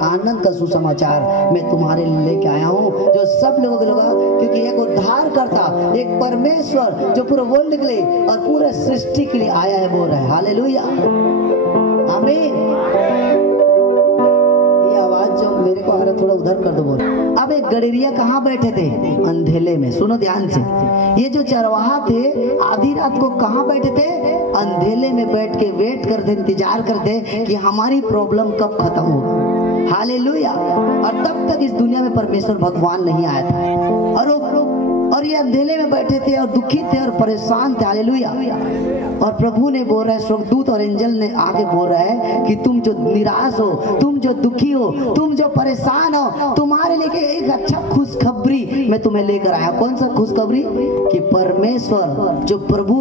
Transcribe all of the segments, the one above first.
आनंद का सुसमाचार मैं तुम्हारे लिए लेके आया हूँ, जो सब लोगों के लोग, क्योंकि एक उद्धार करता, एक परमेश्वर जो पूरे वर्ल्ड के लिए और पूरे सृष्टि के लिए आया है, बोल रहा है हालेलुया, आमीन। ये आवाज जो मेरे को आ रहा, थोड़ा उधर कर दो बोल। अब एक गडरिया कहाँ बैठे थे? अंधेले में। सुनो ध्यान से, ये जो चरवाहा थे आधी रात को कहाँ बैठे थे? अंधेले में बैठ के वेट करते, इंतजार करते कि हमारी प्रॉब्लम कब खत्म होगा। हालेलुया। और तब तक इस दुनिया में परमेश्वर भगवान नहीं आया था, और ये अंधेले में बैठे थे और दुखी थे और परेशान थे। हालेलुया। और प्रभु ने बोल रहा है, स्वर्गदूत और एंजल ने आके बोल रहा है कि तुम जो निराश हो, तुम जो दुखी हो, तुम जो परेशान हो, तुम्हारे लिए एक अच्छा खुशखबरी मैं तुम्हें लेकर आया। कौन सा खुशखबरी? कि परमेश्वर जो प्रभु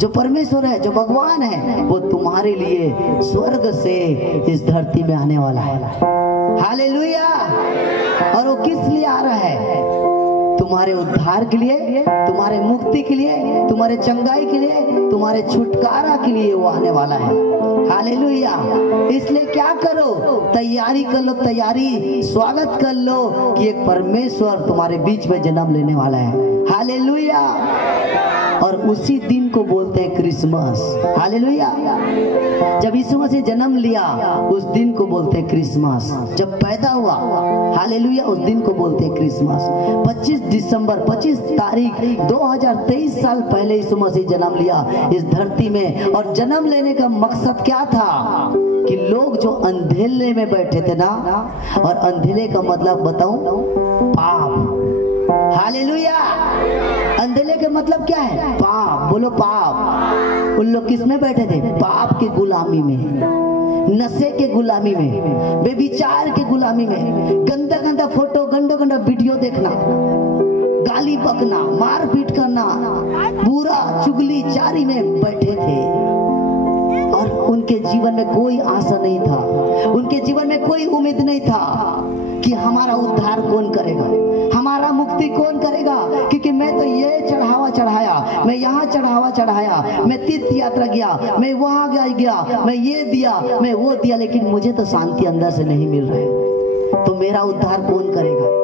जो परमेश्वर है, जो भगवान है, वो तुम्हारे लिए स्वर्ग से इस धरती में आने वाला है। हालेलुया। और वो किस लिए आ रहा है? तुम्हारे उद्धार के लिए, तुम्हारे मुक्ति के लिए, तुम्हारे चंगाई के लिए, तुम्हारे छुटकारा के लिए वो आने वाला है। हालेलुया। इसलिए क्या करो? तैयारी कर लो, तैयारी, स्वागत कर लो कि एक परमेश्वर तुम्हारे बीच में जन्म लेने वाला है। हालेलुया। और उसी दिन को बोलते हैं क्रिसमस। हालेलुया। जब यीशु मसीह जन्म लिया उस दिन को बोलते हैं क्रिसमस। जब पैदा हुआ, हालेलुया, उस दिन को बोलते हैं क्रिसमस। 25 तारीख 2023 साल पहले यीशु मसीह जन्म लिया इस धरती में। और जन्म लेने का मकसद क्या था? कि लोग जो अंधेले में बैठे थे ना, और अंधेले का मतलब बताऊं? पाप। हालेलुया। अंधेले का मतलब क्या है? पाप। बोलो पाप। उन लोग किस में बैठे थे? पाप की गुलामी में, नशे के गुलामी में, बेविचार के गुलामी में, गंदा गंदा फोटो, गंदा गंदा वीडियो देखना, गाली बकना, मारपीट करना, बुरा चुगली चारी में बैठे थे। और उनके जीवन में कोई आशा नहीं था, उनके जीवन में कोई उम्मीद नहीं था कि हमारा उद्धार कौन करेगा, हमारा मुक्ति कौन करेगा। क्योंकि मैं तो ये चढ़ावा चढ़ाया, मैं यहाँ चढ़ावा चढ़ाया, मैं तीर्थ यात्रा गया, मैं वहां गया, मैं ये दिया, मैं वो दिया, लेकिन मुझे तो शांति अंदर से नहीं मिल रहा है। तो मेरा उद्धार कौन करेगा?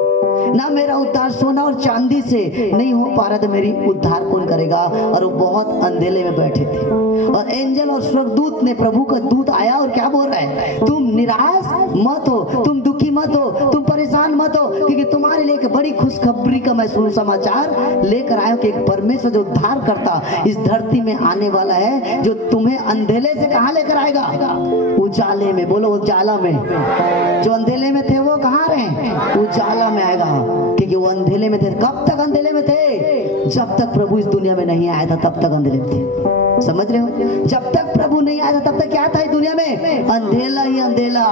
ना मेरा उद्धार सोना और चांदी से नहीं हो पा रहा, तो मेरी उद्धार कौन करेगा? और वो बहुत अंधेले में बैठे थे। और एंजल और स्वर्गदूत ने, प्रभु का दूत आया और क्या बोल रहा है? तुम निराश मत हो, तुम दुखी मत हो, तुम परेशान मत हो, क्योंकि तुम्हारे लिए एक बड़ी खुशखबरी का मैं सुसमाचार लेकर आया हूं कि एक परमेश्वर जो उद्धार करता इस धरती में आने वाला है, जो तुम्हें अंधेले से कहां लेकर आएगा? उजाले में। बोलो उजाला में। जो अंधेले में थे वो कहां रहे? उजाला में आएगा। क्योंकि वो अंधेले में थे। कब तक अंधेले में थे? जब तक प्रभु इस दुनिया में नहीं आया था, तब तक अंधेले में थे। समझ रहे हो? जब तक प्रभु नहीं आया था, तब तक क्या था इस दुनिया में? अंधेला ही अंधेला,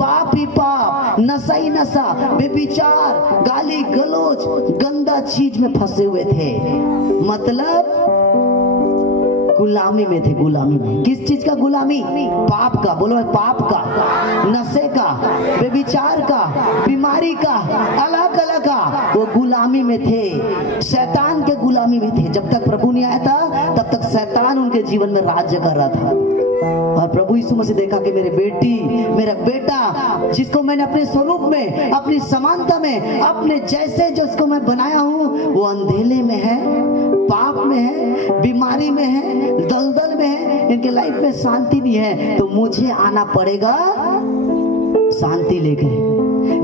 पाप ही पाप, नशा ही नशा, बेविचार, गाली गलौज, गंदा चीज में फंसे हुए थे। मतलब गुलामी में थे। गुलामी में किस चीज का गुलामी? पाप का। बोलो पाप का, नशे का, बेविचार का, बीमारी का, अलग अलग का वो गुलामी में थे, शैतान के गुलामी में थे। जब तक प्रभु नहीं आया था, तब तक शैतान उनके जीवन में राज्य कर रहा था। और प्रभु यीशु मसीह देखा कि मेरे बेटी, मेरा बेटा, जिसको मैंने अपने स्वरूप में, अपनी समानता में, अपने जैसे जो इसको मैं बनाया हूँ, वो अंधेले में है, पाप में है, बीमारी में है, दलदल में है, इनके लाइफ में शांति नहीं है। तो मुझे आना पड़ेगा शांति लेके।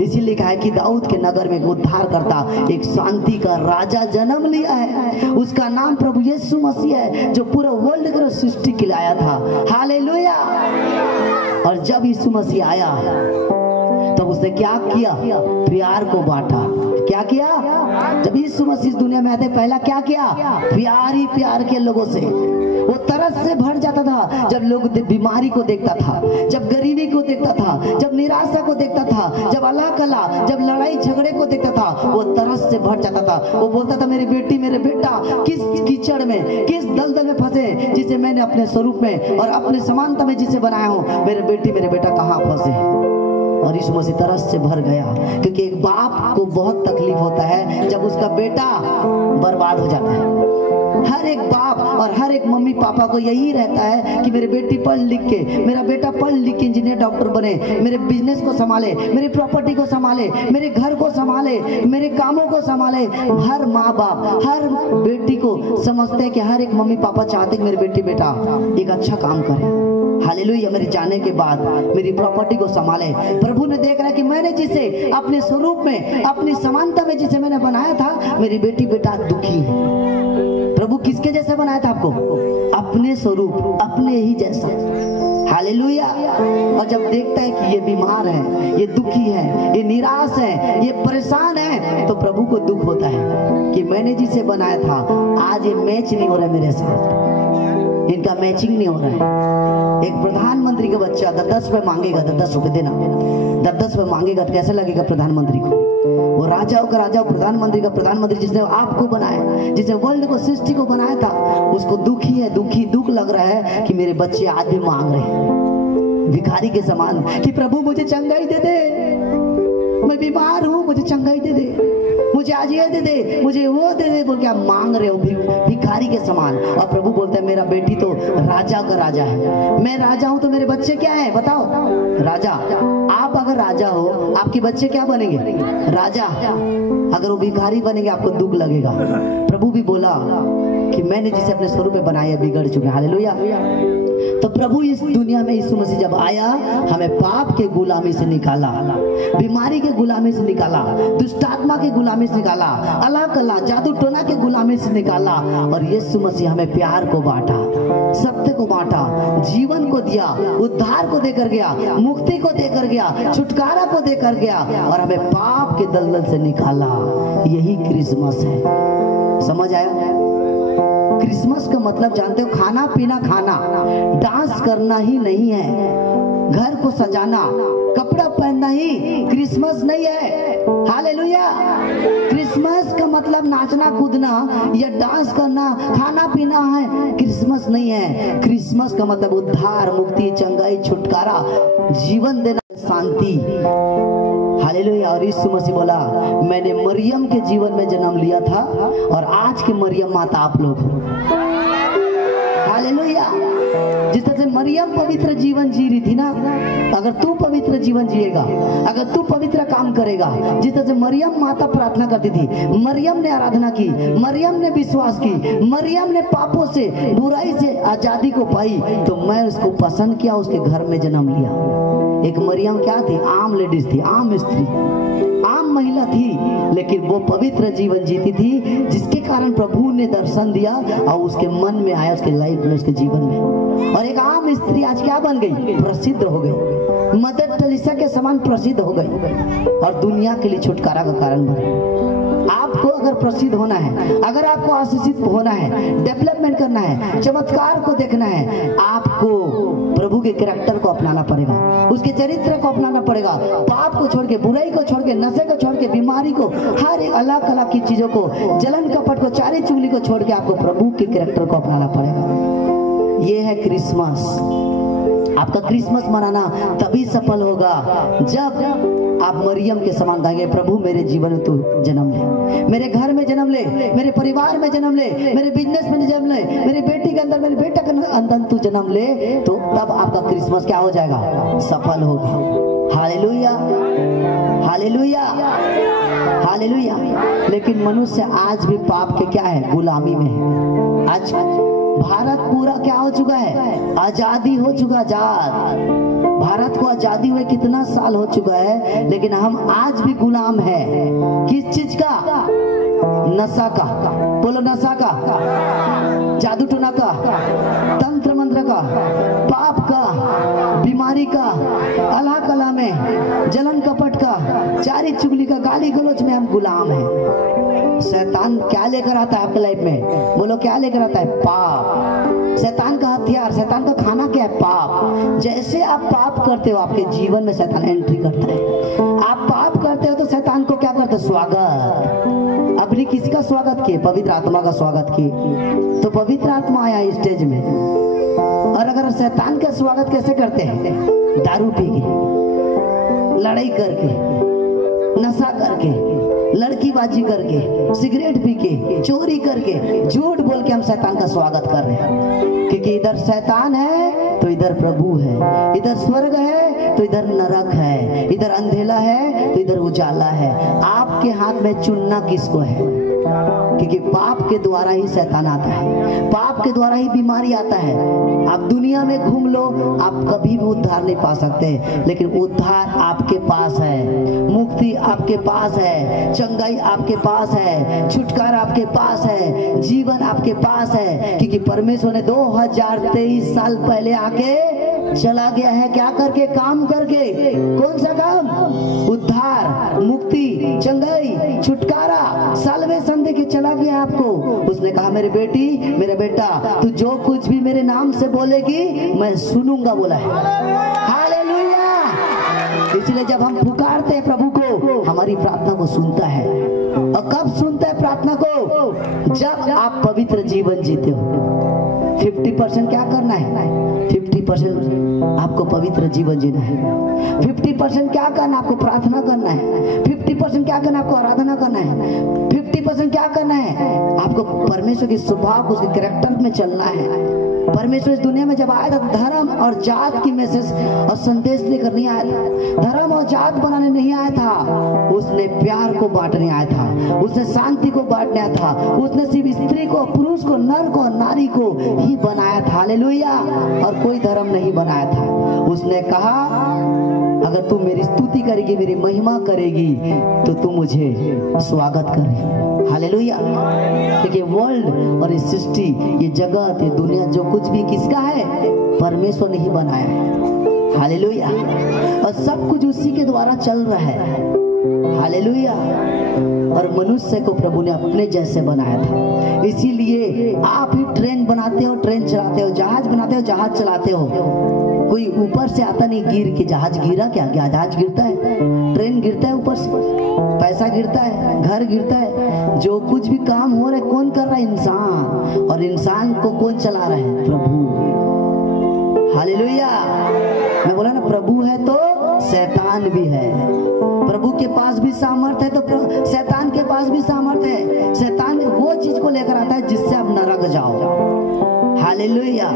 इसीलिए कहा है कि दाऊद के नगर में उद्धार करता, एक शांति का राजा जन्म लिया है। उसका नाम प्रभु यीशु मसीह है, जो पूरा वर्ल्ड को सृष्टि के लिए आया था। हालेलुया। और जब यीशु मसीह आया तो उसने क्या किया? प्यार को बांटा। क्या किया? जब यीशु मसीह दुनिया में आते पहला क्या किया? प्यार ही प्यार के लोगों से। वो तरस से भर जाता था जब लोग बीमारी को देखता था, जब गरीबी को देखता था, जब निराशा को देखता था, जब अल्लाह कला, जब लड़ाई झगड़े को देखता था, वो तरस से भर जाता था। वो बोलता था, मेरी बेटी, मेरे बेटा किस कीचड़ में, किस दलदल में फंसे, जिसे मैंने अपने स्वरूप में और अपने समानता में जिसे बनाया हूँ, मेरे बेटी, मेरे बेटा कहाँ फंसे? और यीशु मसीह तरस से भर गया। क्योंकि एक बाप को बहुत तकलीफ होता है जब उसका बेटा बर्बाद हो जाता है। हर एक बाप और हर एक मम्मी पापा को यही रहता है कि मेरे बेटी पढ़ लिख के, मेरा बेटा पढ़ लिख के इंजीनियर डॉक्टर बने, मेरे बिजनेस को संभाले, मेरी प्रॉपर्टी को संभाले, मेरे घर को संभाले, मेरे कामों को संभाले। हर माँ बाप हर बेटी को समझते हैं कि हर एक मम्मी पापा चाहते हैं मेरे बेटी बेटा एक अच्छा काम करे, हालेलुया, मेरे जाने के बाद मेरी प्रॉपर्टी को संभाले। प्रभु ने देख रहा है कि मैंने जिसे अपने स्वरूप में, अपनी समानता में जिसे मैंने बनाया था, मेरी बेटी बेटा दुखी है। प्रभु किसके जैसे बनाया था आपको? अपने स्वरूप, अपने ही जैसा, हालेलुया। और जब देखता है कि ये बीमार है, ये दुखी है, ये निराश है, ये परेशान है, तो प्रभु को दुख होता है कि मैंने जिसे बनाया था आज ये मैच नहीं हो रहा है मेरे साथ, इनका मैचिंग नहीं हो रहा है। एक प्रधानमंत्री का बच्चा 10 रुपए मांगेगा, 10 रुपए देना, 10 रुपए मांगेगा तो कैसे लगेगा प्रधानमंत्री को? वो राजाओं का राजा, प्रधानमंत्री का प्रधानमंत्री, जिसने आपको बनाया, जिसने वर्ल्ड को, सृष्टि को बनाया था, उसको दुखी है, दुख लग रहा है कि मेरे बच्चे आज भी मांग रहे हैं भिखारी के समान कि प्रभु मुझे चंगाई दे दे, मैं बीमार हूँ, मुझे चंगाई दे दे, मुझे आज ये दे दे, मुझे वो दे दे, बोल क्या मांग रहे हो भिखारी के समान। और प्रभु बोलता है मेरा बेटी तो राजा का राजा है, मैं राजा हूं तो मेरे बच्चे क्या है बताओ? राजा। आप अगर राजा हो, आपके बच्चे क्या बनेंगे? राजा। अगर वो भिखारी बनेंगे आपको दुख लगेगा। प्रभु भी बोला कि मैंने जिसे अपने स्वरूप में बनाया बिगड़ चुके, हालेलुया। तो प्रभु इस दुनिया में यीशु मसीह जब आया, हमें पाप के गुलामी से निकाला, बीमारी के गुलामी से निकाला, दुष्टात्मा के गुलामी से निकाला, अल्लाह कला जादू टोना के गुलामी से निकाला। और यीशु मसीह हमें प्यार को बांटा, सत्य को बांटा, जीवन को दिया, उद्धार को देकर गया, मुक्ति को देकर गया, छुटकारा को देकर गया और हमें पाप के दलदल से निकाला। यही क्रिसमस है। समझ आया? क्रिसमस का मतलब जानते हो? खाना पीना खाना, डांस करना ही नहीं है, घर को सजाना, कपड़ा पहनना ही क्रिसमस नहीं है, हालेलुया। क्रिसमस का मतलब नाचना कूदना या डांस करना, खाना पीना है, क्रिसमस नहीं है। क्रिसमस का मतलब उद्धार, मुक्ति, चंगाई, छुटकारा, जीवन देना, शांति, हालेलुया। और यीशु मसीह बोला मैंने मरियम के जीवन में जन्म लिया था और आज की मरियम माता आप लोग हो, हालेलुया। जिस तरह से मरियम पवित्र जीवन जी रही थी ना, अगर तू पवित्र जीवन जिएगा, अगर तू पवित्र काम करेगा, जिस तरह से मरियम माता प्रार्थना करती थी, मरियम ने आराधना की, मरियम ने विश्वास की, मरियम ने पापों से, बुराई से आजादी को पाई, तो मैं उसको पसंद किया, उसके घर में जन्म लिया। एक मरियम क्या थी? आम लेडीज थी, आम स्त्री, आम महिला थी, लेकिन वो पवित्र जीवन जीती थी, जिसके कारण प्रभु ने दर्शन दिया और उसके मन में आया, उसके लाइफ में, उसके जीवन में। और एक आम स्त्री आज क्या बन गई? प्रसिद्ध हो गई, मदर टेरेसा के समान प्रसिद्ध हो गई और दुनिया के लिए छुटकारा का कारण बनी। आपको अगर प्रसिद्ध होना है, अगर आपको आशीषित होना है, डेवलपमेंट करना है, चमत्कार को देखना है, आपको प्रभु के कैरेक्टर को अपनाना पड़ेगा, उसके चरित्र को अपनाना पड़ेगा। पाप को छोड़ के, बुराई को छोड़ के, नशे को छोड़ के, बीमारी को, हर एक अलग अलग की चीजों को, जलन कपट को, चारी चुगली को छोड़ के आपको प्रभु के कैरेक्टर को अपनाना पड़ेगा। ये है क्रिसमस। आपका क्रिसमस मनाना तभी सफल होगा जब आप मरियम के समान गाएंगे, प्रभु मेरे जीवन में तू जन्म ले, मेरे घर में जन्म ले, मेरे परिवार में जन्म ले, मेरे बिजनेस में जन्म ले, मेरी बेटी के अंदर, मेरे बेटे के अंदर तू जन्म ले, तो तब आपका क्रिसमस क्या हो जाएगा? सफल होगा। Hallelujah, hallelujah, hallelujah. लेकिन मनुष्य आज भी पाप के क्या है? गुलामी में है। आज भारत पूरा क्या हो चुका है? आजादी हो चुका, आजाद। भारत को आजादी हुए कितना साल हो चुका है, लेकिन हम आज भी गुलाम है। किस चीज का? नशा का, बोलो नशा का, जादू टोना का, तंत्र मंत्र का, पाप का, बीमारी का, अल्लाह कला में, जलन कपट का, चारी चुगली का, गाली गलौज में हम गुलाम हैं। शैतान क्या लेकर आता है आपके लाइफ में? बोलो क्या लेकर आता है? पाप। शैतान का हथियार, शैतान का खाना क्या है? पाप। जैसे आप पाप करते हो आपके जीवन में शैतान एंट्री करता है। आप पाप करते हो तो शैतान को क्या करते? स्वागत। अपनी किसका स्वागत किए? पवित्र आत्मा का स्वागत किए। तो पवित्र आत्मा आया स्टेज में। और अगर शैतान का स्वागत कैसे करते हैं? दारू पी के, लड़ाई करके, नशा करके, लड़कीबाजी करके, सिगरेट पी के, चोरी करके, झूठ बोल के हम शैतान का स्वागत कर रहे हैं। क्योंकि इधर शैतान है तो इधर प्रभु है, इधर स्वर्ग है तो इधर नरक है, इधर अंधेला है तो इधर उजाला है। आपके हाथ में चुनना किसको है? क्योंकि पाप के द्वारा ही शैतान आता है, पाप के द्वारा ही बीमारी आता है। आप दुनिया में घूम लो, आप कभी भी उद्धार नहीं पा सकते, लेकिन उद्धार आपके पास है, मुक्ति आपके पास है, चंगाई आपके पास है, छुटकारा आपके पास है, जीवन आपके पास है। क्योंकि परमेश्वर ने 2023 साल पहले आके चला गया है। क्या करके? काम करके। कौन सा काम? उद्धार, मुक्ति, चंगाई, छुटकारा, साल्वेशन दे के चला गया आपको। उसने कहा मेरी बेटी, मेरा बेटा, तू जो कुछ भी मेरे नाम से बोलेगी मैं सुनूंगा, बोला है। हालेलुया। इसलिए जब हम पुकारते हैं प्रभु को, हमारी प्रार्थना को सुनता है। और कब सुनता है प्रार्थना को? जब आप पवित्र जीवन जीते हो। 50% क्या करना है? 50% आपको पवित्र जीवन जीना है। 50% क्या करना? आपको प्रार्थना करना है। 50% क्या करना? आपको आराधना करना है। 50% क्या करना है? आपको परमेश्वर के स्वभाव, उसके कैरेक्टर में चलना है। परमेश्वर इस दुनिया में जब आया था, धर्म और जात की मैसेज और संदेश लेकर नहीं आया था, धर्म और जात बनाने नहीं आया था। उसने प्यार को बांटने आया था, उसने शांति को बांटने आया था, उसने सिर्फ स्त्री को, पुरुष को, नर को, नारी को ही बनाया था। हालेलुया। और कोई धर्म नहीं बनाया था। उसने कहा अगर तू मेरी स्तुति करेगी, मेरी महिमा करेगी, तो तू मुझे स्वागत करे। हालेलुया। देखिए वर्ल्ड और ये सृष्टि, ये जगत, ये दुनिया, जो कुछ भी किसका है? परमेश्वर ने ही बनाया है। हालेलुया। और सब कुछ उसी के द्वारा चल रहा है। हालेलुया। और मनुष्य को प्रभु ने अपने जैसे बनाया था। इसीलिए आप ही ट्रेन बनाते हो, ट्रेन चलाते हो, जहाज बनाते हो, जहाज चलाते हो। कोई ऊपर से आता नहीं गिर के। जहाज गिरा क्या? जहाज गिरता है, ट्रेन गिरता है, ऊपर से पैसा गिरता है, घर गिरता है। जो कुछ भी काम हो रहा है कौन कर रहा है? इंसान। और इंसान को कौन चला रहा है? प्रभु। हालेलुया। मैं बोला ना, प्रभु है तो शैतान भी है। प्रभु के पास भी सामर्थ है तो शैतान के पास भी सामर्थ है। शैतान वो चीज को लेकर आता है जिससे आप नरक जाओ। हालेलुया।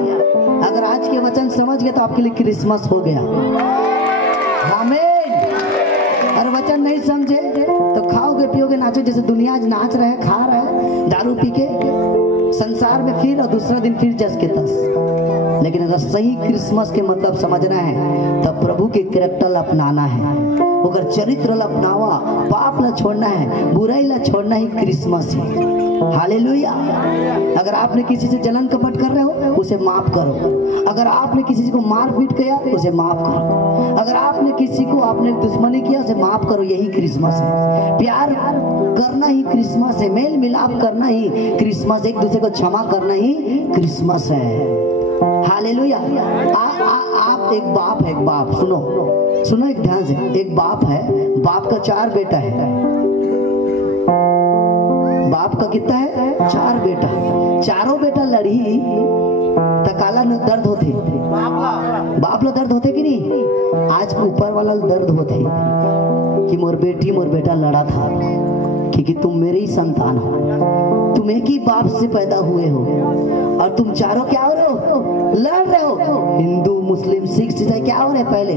अगर आज के वचन समझ गए तो आपके लिए क्रिसमस हो गया। आमीन। और वचन नहीं समझे तो खाओगे, पियोगे, नाचो जैसे दुनिया आज नाच रहा है, खा रहा है दारू पी के संसार में फिर, और दूसरा दिन फिर जस के तस। लेकिन अगर सही क्रिसमस के मतलब समझना है तब प्रभु के कैरेक्टर अपनाना है, अगर चरित्र अपनावा, पाप ला छोड़ना है, बुराई ला छोड़ना ही क्रिसमस है। हालेलुया। अगर आपने किसी से जलन कपट कर रहे हो, उसे माफ करो। अगर आपने किसी को मार पीट किया, उसे माफ करो। अगर आपने किसी को आपने दुश्मनी किया, उसे माफ करो। यही क्रिसमस है। प्यार करना ही क्रिसमस है। मेल मिलाप करना ही क्रिसमस, एक दूसरे को क्षमा करना ही क्रिसमस है। हालेलुया। आप एक बाप है, एक बाप, सुनो एक ध्यान से। एक बाप है, बाप का 4 बेटा है। बाप का कितना है? 4 बेटा। चारों बेटा लड़ी तकाला न दर्द होते। बाप लो दर्द होते कि नहीं? आज ऊपर वाला दर्द होते कि मोर बेटी मोर बेटा लड़ा था, क्योंकि तुम मेरे ही संतान हो, तुम एक ही बाप से पैदा हुए हो, और तुम चारों क्या हो रहे हो? लड़ रहे हो। हिंदू, मुस्लिम, सिख, ईसाई क्या हो रहे? पहले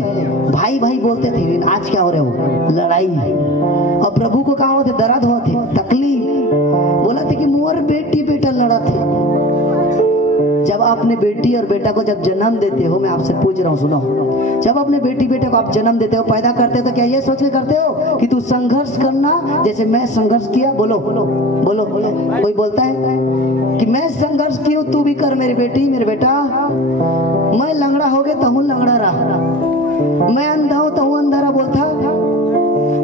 भाई भाई बोलते थे, लेकिन आज क्या हो रहे हो? लड़ाई। और प्रभु को कहा होते? दर्द होते, तकलीफ। बोला था कि मोर बेटी बेटा लड़ा थे। जब आपने बेटी और बेटा को जब जन्म देते हो, मैं आपसे पूछ रहा हूँ, सुनो, जब अपने बेटी बेटे को आप जन्म देते हो, पैदा करते हो, तो क्या ये सोच के करते हो कि तू संघर्ष करना जैसे मैं संघर्ष किया? बोलो बोलो बोलो। कोई बोलता है कि मैं संघर्ष किया, तू भी कर मेरी बेटी मेरे बेटा। मैं लंगड़ा हो गया तो हूँ लंगड़ा रहा, मैं अंधा हूँ तो हूँ अंधा रहा बोलता।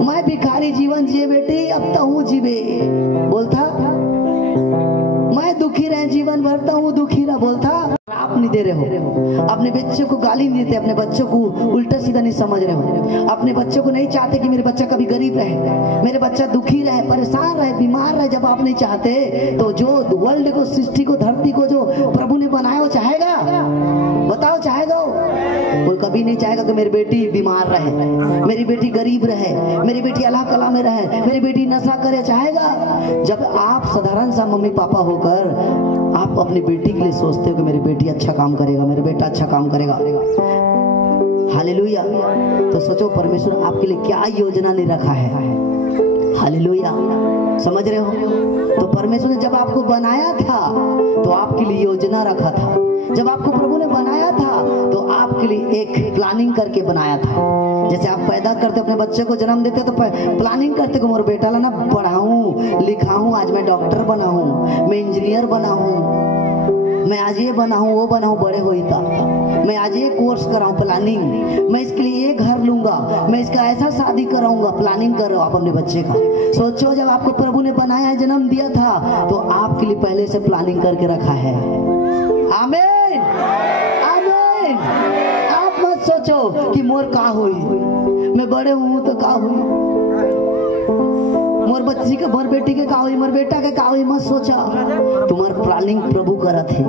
मैं भिखारी जीवन जिए बेटी, अब तो हूँ जीवे बोलता। मैं दुखी रहे जीवन भर तो हूँ दुखी रहा बोलता। आप नहीं दे रहे हो। रहे हो, अपने बच्चों को गाली नहीं देते, अपने बच्चों को उल्टा सीधा नहीं समझ रहे हो, अपने बच्चों को नहीं चाहते कि मेरे बच्चा कभी गरीब रहे, मेरे बच्चा दुखी रहे, परेशान रहे, बीमार रहे। जब आप नहीं चाहते तो जो वर्ल्ड को, सृष्टि को, धरती को जो प्रभु ने बनाया वो चाहेगा? बताओ, चाहेगा? वो कभी नहीं चाहेगा कि मेरी बेटी बीमार रहे, मेरी बेटी गरीब रहे, मेरी बेटी अल्लाह कला में रहे, मेरी बेटी नशा करे। चाहेगा? जब आप साधारण सा मम्मी पापा होकर आप अपनी बेटी के लिए सोचते हो कि मेरी बेटी अच्छा काम करेगा, मेरा बेटा अच्छा काम करेगा, हालेलुया, तो सोचो परमेश्वर आपके लिए क्या योजना नहीं रखा है। हालेलुया, समझ रहे हो? तो परमेश्वर ने जब आपको बनाया था तो आपके लिए योजना रखा था। जब आपको प्रभु ने बनाया था तो आपके लिए एक प्लानिंग करके बनाया था। जैसे आप पैदा करते अपने बच्चे को जन्म देते तो प्लानिंग करते कि मोर बेटा ला ना पढ़ाऊं लिखाऊं, आज मैं डॉक्टर बनाऊं, मैं इंजीनियर बनाऊं, मैं आज ये बनाऊं वो बनाऊं, बड़े हो था मैं आज ये कोर्स कराऊं, प्लानिंग, मैं इसके लिए ये घर लूंगा, मैं इसका ऐसा शादी कराऊंगा, प्लानिंग कर रहे हो आप अपने बच्चे का। सोचो जब आपको प्रभु ने बनाया, जन्म दिया था तो आपके लिए पहले से प्लानिंग करके रखा है। आमीन, आमीन। आप मत सोचो कि मोर का हुई, मैं बड़े हूं तो का हुई, मोर बच्ची के, मोर बेटी के का हुई, मोर बेटा के का हुई, मत सोचा। तुम्हारा प्लानिंग प्रभु करत है।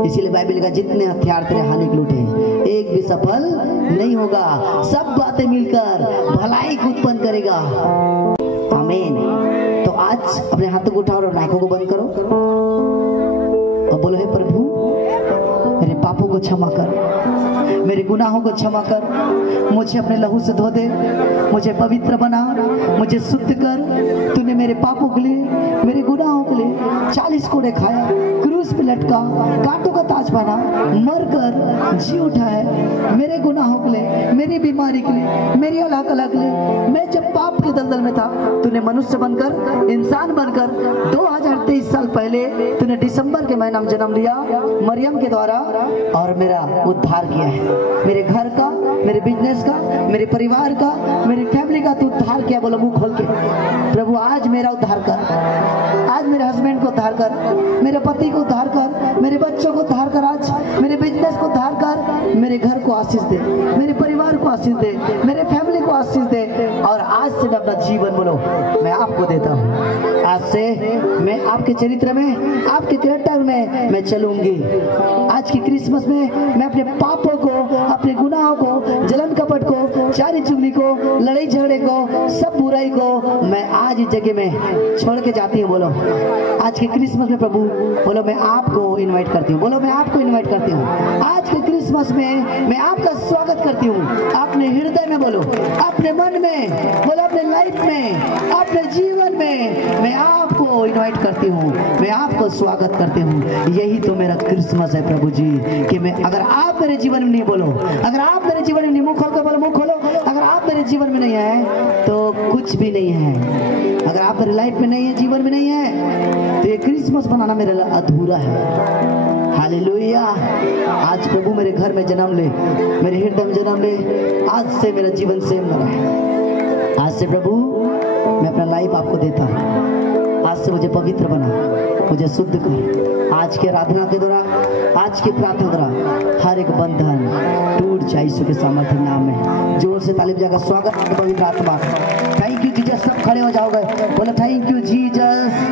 इसीलिए बाइबल का जितने हथियार तेरे हानि के लूटे एक भी सफल नहीं होगा, सब बातें मिलकर भलाई को उत्पन्न करेगा। आमीन। तो आज अपने हाथों को उठाओ और आंखों को बंद करो और बोलो, हे प्रभु मेरे पापों को क्षमा कर, मेरे गुनाहों को क्षमा कर, मुझे अपने लहू से धो दे, मुझे पवित्र बना, मुझे शुद्ध कर। तूने मेरे पापों के लिए, मेरे गुनाहों के लिए 40 कोड़े खाया, क्रूस पे लटका, कांटों का ताज बना, मर कर जी उठा है मेरे गुनाहों के लिए, मेरी बीमारी के लिए, मेरी अल्लाह के लिए। मैं जब पाप के दलदल में था, तूने मनुष्य बनकर, इंसान बनकर 2023 साल पहले तूने दिसंबर के महीना में जन्म लिया मरियम के द्वारा और मेरा उद्धार किया है। मेरे घर का, मेरे बिजनेस का, मेरे परिवार का, मेरी फैमिली का तू उद्धार किया। बोलो मुंह खोल के, प्रभु आज मेरा उद्धार कर, आज मेरे हस्बैंड को उद्धार कर, मेरे पति को उद्धार कर, मेरे बच्चों को उद्धार कर, आज मेरे बिजनेस को उद्धार कर, मेरे घर को आशीष दे, मेरे परिवार को आशीष दे, मेरे फैमिली को आशीष दे। और आज से मैं अपना जीवन, बोलो, मैं आपको देता हूँ। आज से मैं आपके चरित्र में, आपके कैरेक्टर में मैं चलूंगी। आज की क्रिसमस में मैं अपने पापों को, अपने गुनाहों को, जलन कपट को, चारी चुगली को, लड़ाई झगड़े को, सब बुराई को मैं आज इस जगह में छोड़ के जाती हूँ। बोलो आज के क्रिसमस में प्रभु, बोलो मैं आपको इनवाइट करती हूँ, बोलो मैं आपको इनवाइट करती हूँ। आज के क्रिसमस में मैं आपका स्वागत करती हूँ अपने हृदय में, बोलो अपने मन में, बोलो अपने लाइफ में, अपने जीवन में मैं आपको इनवाइट करती हूँ, मैं आपको स्वागत करती हूँ। यही तो मेरा क्रिसमस है प्रभु जी, कि मैं, अगर आप मेरे जीवन में नहीं, बोलो अगर आप मेरे जीवन में नहीं, मुंह खोल कर बोलो, मुंह खोलो, अगर आप मेरे जीवन में नहीं है तो कुछ भी नहीं है। अगर आप मेरे लाइफ में नहीं है, जीवन में नहीं है, तो ये क्रिसमस मनाना मेरे लिए अधूरा है। हालेलुया। आज प्रभु मेरे घर में जन्म ले, मेरे हृदय में जन्म ले, आज से मेरा जीवन सेम न रहे। आज से प्रभु मैं अपना लाइफ आपको देता हूँ। आज से मुझे पवित्र बना, मुझे शुद्ध कर। आज के आराधना के द्वारा, आज की प्रार्थना द्वारा हर एक बंधन टूट जाए यीशु के सामर्थ्य नाम में। जोर से ताली बजाकर स्वागत पवित्र आत्मा। Thank you Jesus. सब खड़े हो जाओगे, बोलो थैंक यू जीसस।